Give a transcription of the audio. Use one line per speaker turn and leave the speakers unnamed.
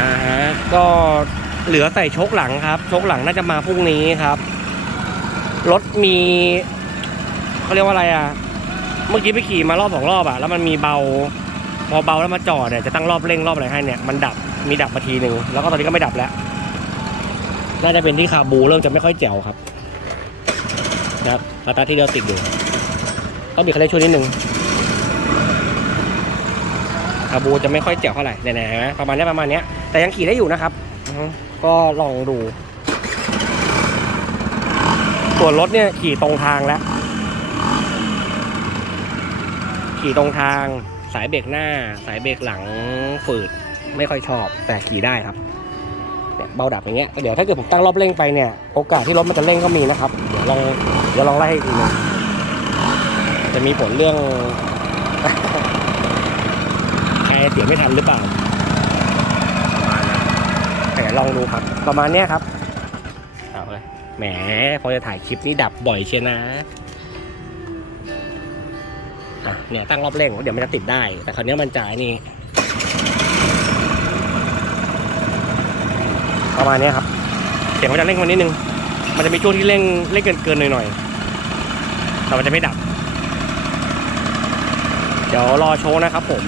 อ่าฮะก็เหลือใส่โชคหลังครับโชคหลังน่าจะมาพรุ่งนี้ครับ รถมีเขาเรียกว่าอะไรอะ เมื่อกี้ไปขี่มารอบสองรอบอะ แล้วมันมีเบา พอเบาแล้วมาจอดเนี่ยจะตั้งรอบเร่งรอบอะไรให้เนี่ยมันดับมีดับมาทีหนึ่งแล้วก็ตอนนี้ก็ไม่ดับแล้ว น่าจะเป็นที่คาบูเริ่มจะไม่ค่อยแจ๋วครับ นะครับสตาร์ทที่เดียวติดอยู่ต้องมีคันเร่งช่วยนิดนึง คาบูจะไม่ค่อยแจ๋วเท่าไหร่เนี่ยๆนไหมประมาณนี้ประมาณนี้แต่ยังขี่ได้อยู่นะครับ ก็ลองดู ส่วนรถเนี่ยขี่ตรงทางแล้ว ขี่ตรงทางสายเบรกหน้า สายเบรกหลังฝืดไม่ค่อยชอบ แต่ขี่ได้ครับเนี่ยเบาดับอย่างเงี้ยเดี๋ยวถ้าเกิดผมตั้งรอบเร่งไปเนี่ยโอกาสที่รถมันจะเร่งก็มีนะครับ เดี๋ยวลองเดี๋ยวลองไล่ให้ทีนึงจะมีผลเรื่อง แคร์เสียไม่ทันหรือเปล่าประมาณนั้นแต่ลองดูครับ ประมาณเนี้ยครับเอาเลยแหมพอจะถ่ายคลิปนี้ดับบ่อยเชียวนะอะเนี่ยตั้งรอบเร่งเดี๋ยวมันจะติดได้ แต่คราวนี้มันจ่ายนี่ประมาณเนี้ยครับ เสียงมันจะเร่งมานิดนึง มันจะมีช่วงที่เร่งเร่งเกินเกินๆหน่อยๆแต่มันจะไม่ดับ เดี๋ยวรอโชว์นะครับผม